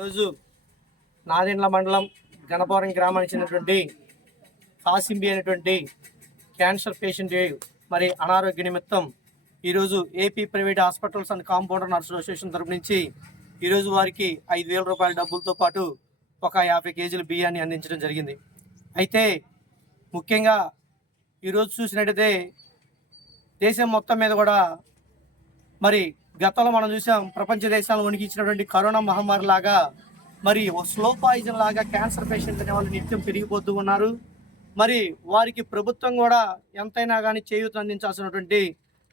రోజు నాదెండ్ల మండలం గణపవరం గ్రామానికి చెందినటువంటి కాసింబి అనేటువంటి క్యాన్సర్ పేషెంట్ మరి అనారోగ్య నిమిత్తం ఈరోజు AP private hospitals and compounder నర్సుల అసోసియేషన్ తరపు నుంచి ఈరోజు వారికి 5,000 రూపాయల డబ్బులతో పాటు ఒక 50 కేజీల బియ్యాన్ని అందించడం జరిగింది. అయితే ముఖ్యంగా ఈరోజు చూసినట్టయితే దేశం మొత్తం మీద కూడా మరి గతంలో మనం చూసాం, ప్రపంచ దేశాలను వణికించినటువంటి కరోనా మహమ్మారి లాగా మరి స్లో పాయిజన్ లాగా క్యాన్సర్ పేషెంట్ అనే వాళ్ళు నిత్యం పెరిగిపోతూ ఉన్నారు. మరి వారికి ప్రభుత్వం కూడా ఎంతైనా కానీ చేయూత అందించాల్సినటువంటి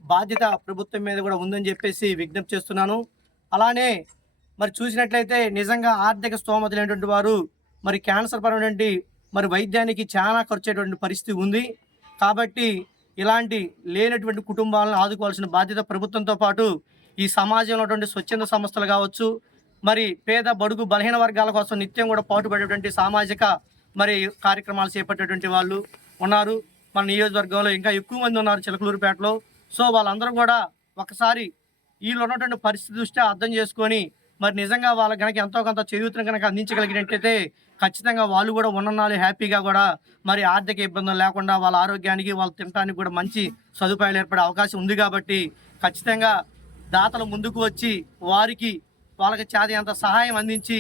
బాధ్యత ప్రభుత్వం మీద కూడా ఉందని చెప్పేసి విజ్ఞప్తి చేస్తున్నాను. అలానే మరి చూసినట్లయితే నిజంగా ఆర్థిక స్తోమత లేనటువంటి వారు మరి క్యాన్సర్ పరమైనటువంటి మరి వైద్యానికి చాలా ఖర్చు అయ్యేటువంటి పరిస్థితి ఉంది. కాబట్టి ఇలాంటి లేనటువంటి కుటుంబాలను ఆదుకోవాల్సిన బాధ్యత ప్రభుత్వంతో పాటు ఈ సమాజంలో ఉన్నటువంటి స్వచ్ఛంద సంస్థలు కావచ్చు, మరి పేద బడుగు బలహీన వర్గాల కోసం నిత్యం కూడా పాటుపడేటువంటి సామాజిక మరి కార్యక్రమాలు చేపట్టేటువంటి వాళ్ళు ఉన్నారు మన నియోజకవర్గంలో. ఇంకా ఎక్కువ మంది ఉన్నారు చిలకలూరుపేటలో. సో వాళ్ళందరూ కూడా ఒకసారి వీళ్ళు ఉన్నటువంటి పరిస్థితి దృష్ట్యా అర్థం చేసుకొని మరి నిజంగా వాళ్ళకి కనుక ఎంతో కొంత చేయూతను కనుక అందించగలిగినట్టయితే ఖచ్చితంగా వాళ్ళు కూడా ఉన్ననాలు హ్యాపీగా కూడా మరి ఆర్థిక ఇబ్బందులు లేకుండా వాళ్ళ ఆరోగ్యానికి వాళ్ళ తినడానికి కూడా మంచి సదుపాయాలు ఏర్పడే అవకాశం ఉంది. కాబట్టి ఖచ్చితంగా దాతలు ముందుకు వచ్చి వాళ్ళకి చేత సహాయం అందించి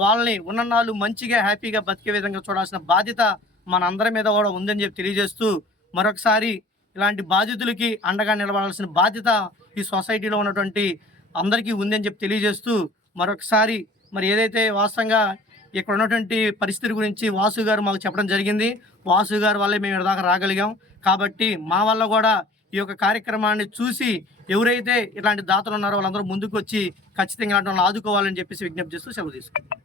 వాళ్ళని ఉన్ననాళ్ళు మంచిగా హ్యాపీగా బతికే విధంగా చూడాల్సిన బాధ్యత మన అందరి మీద కూడా ఉందని చెప్పి తెలియజేస్తూ, మరొకసారి ఇలాంటి బాధితులకి అండగా నిలబడాల్సిన బాధ్యత ఈ సొసైటీలో ఉన్నటువంటి అందరికీ ఉందని చెప్పి తెలియజేస్తూ, మరొకసారి మరి ఏదైతే వాస్తవంగా ఇక్కడ ఉన్నటువంటి పరిస్థితి గురించి వాసు గారు మాకు చెప్పడం జరిగింది. వాసు గారి వల్లే మేము ఇక్కడ దాకా రాగలిగాం. కాబట్టి మా వల్ల కూడా ఈ యొక్క కార్యక్రమాన్ని చూసి ఎవరైతే ఇలాంటి దాతలు ఉన్నారో వాళ్ళందరూ ముందుకు వచ్చి ఖచ్చితంగా ఇలాంటి వాళ్ళని ఆదుకోవాలని చెప్పేసి విజ్ఞప్తి చేస్తూ సెలవు తీసుకుంటాం.